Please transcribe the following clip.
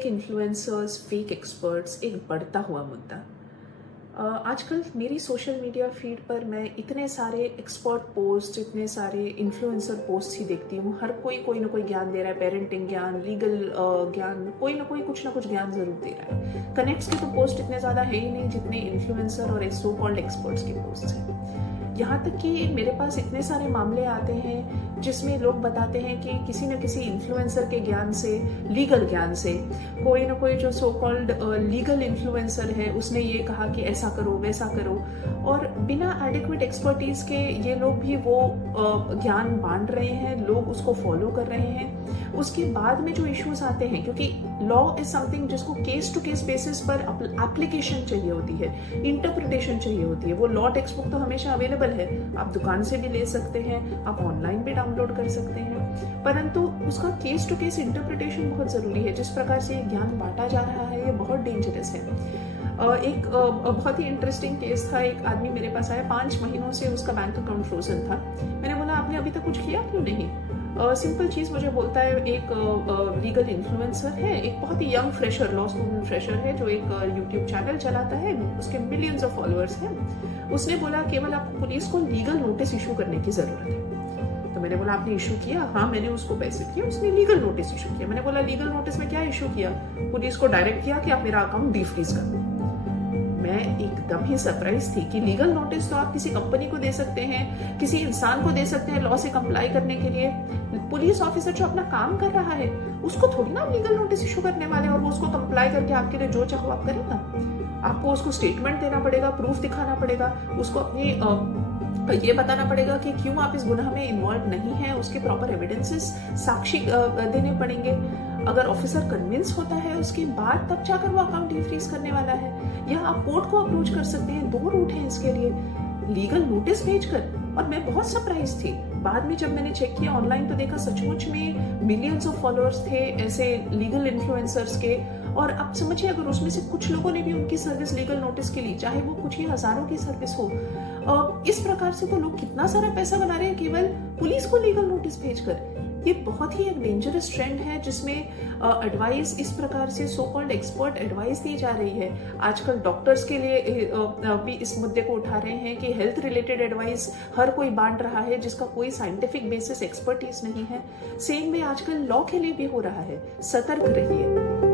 Fake influencers, fake experts एक बढ़ता हुआ मुद्दा। आजकल मेरी सोशल मीडिया फीड पर मैं इतने सारे एक्सपर्ट पोस्ट, इतने सारे इन्फ्लुएंसर पोस्ट ही देखती हूँ। हर कोई ना कोई ज्ञान दे रहा है, पेरेंटिंग ज्ञान, लीगल ज्ञान, कोई ना कोई कुछ ना कुछ ज्ञान जरूर दे रहा है। कनेक्ट्स के तो पोस्ट इतने ज़्यादा है ही नहीं जितने इन्फ्लुएंसर और सो कॉल्ड एक्सपर्ट्स के पोस्ट हैं। यहाँ तक कि मेरे पास इतने सारे मामले आते हैं जिसमें लोग बताते हैं कि किसी न किसी इन्फ्लुएंसर के ज्ञान से, लीगल ज्ञान से, कोई ना कोई जो सो कॉल्ड लीगल इन्फ्लुएंसर है उसने ये कहा कि ऐसा करो वैसा करो, और बिना एडिक्वेट एक्सपर्टीज के ये लोग भी वो ज्ञान बांट रहे हैं, लोग उसको फॉलो कर रहे हैं। उसके बाद में जो इश्यूज आते हैं, क्योंकि लॉ इज समथिंग जिसको केस टू केस बेसिस पर एप्लीकेशन चाहिए होती है, इंटरप्रिटेशन चाहिए होती है। वो लॉ टेक्स्ट बुक तो हमेशा अवेलेबल है, आप दुकान से भी ले सकते हैं, आप ऑनलाइन भी डाउनलोड कर सकते हैं, परंतु उसका केस टू केस इंटरप्रिटेशन बहुत जरूरी है। जिस प्रकार से ये ज्ञान बांटा जा रहा है ये बहुत डेंजरस है। एक बहुत ही इंटरेस्टिंग केस था। एक आदमी मेरे पास आया, 5 महीनों से उसका बैंक अकाउंट फ्रोजन था। मैंने बोला आपने अभी तक कुछ किया क्यों नहीं? सिंपल चीज मुझे बोलता है, एक लीगल इन्फ्लुएंसर है, एक बहुत ही young fresher, law student fresher है, जो एक यूट्यूब चैनल चलाता है, उसके मिलियंस ऑफ फॉलोअर्स हैं। उसने बोला केवल आपको पुलिस को लीगल नोटिस इशू करने की जरूरत है। तो मैंने बोला आपने इशू किया? हाँ, मैंने उसको पैसे दिए, उसने लीगल नोटिस इशू किया। मैंने बोला लीगल नोटिस में क्या इशू किया? पुलिस को डायरेक्ट किया कि आप मेरा अकाउंट डीफ्रीज कर दो। मैं एकदम ही सरप्राइज थी कि लीगल नोटिस तो आप किसी कंपनी को दे सकते हैं, किसी इंसान को दे सकते हैं लॉ से कंप्लाई करने के लिए। पुलिस ऑफिसर जो अपना काम कर रहा है उसको थोड़ी ना लीगल नोटिस इशू करने वाले हैं और वो उसको कंप्लाई करके आपके लिए जो चाहो आप करेगा। आपको उसको स्टेटमेंट देना पड़ेगा, प्रूफ दिखाना पड़ेगा, उसको अपनी ये बताना पड़ेगा कि क्यों आप इस गुनाह में इन्वॉल्व नहीं है, उसके प्रॉपर एविडेंसेस, साक्षी देने पड़ेंगे। अगर ऑफिसर कन्विंस होता है उसके बाद तब जाकर वो अकाउंट डिफ्रीज करने वाला है, या आप कोर्ट को अप्रोच कर सकते हैं। 2 रूट हैं इसके लिए, लीगल नोटिस भेजकर। और मैं बहुत सरप्राइज थी बाद में जब मैंने चेक किया ऑनलाइन, तो देखा सचमुच में मिलियंस ऑफ फॉलोअर्स थे ऐसे लीगल इन्फ्लुएंसर्स के। और अब समझिए अगर उसमें से कुछ लोगों ने भी उनकी सर्विस लीगल नोटिस के लिए, चाहे वो कुछ ही हजारों की सर्विस हो, इस प्रकार से तो लोग कितना सारा पैसा बना रहे हैं केवल पुलिस को लीगल नोटिस भेजकर। ये बहुत ही एक डेंजरस ट्रेंड है जिसमें एडवाइस इस प्रकार से सो कॉल्ड एक्सपर्ट एडवाइस दी जा रही है। आजकल डॉक्टर्स के लिए भी इस मुद्दे को उठा रहे हैं कि हेल्थ रिलेटेड एडवाइस हर कोई बांट रहा है जिसका कोई साइंटिफिक बेसिस, एक्सपर्टीज नहीं है। सेम में आजकल लॉ के लिए भी हो रहा है। सतर्क रहिए।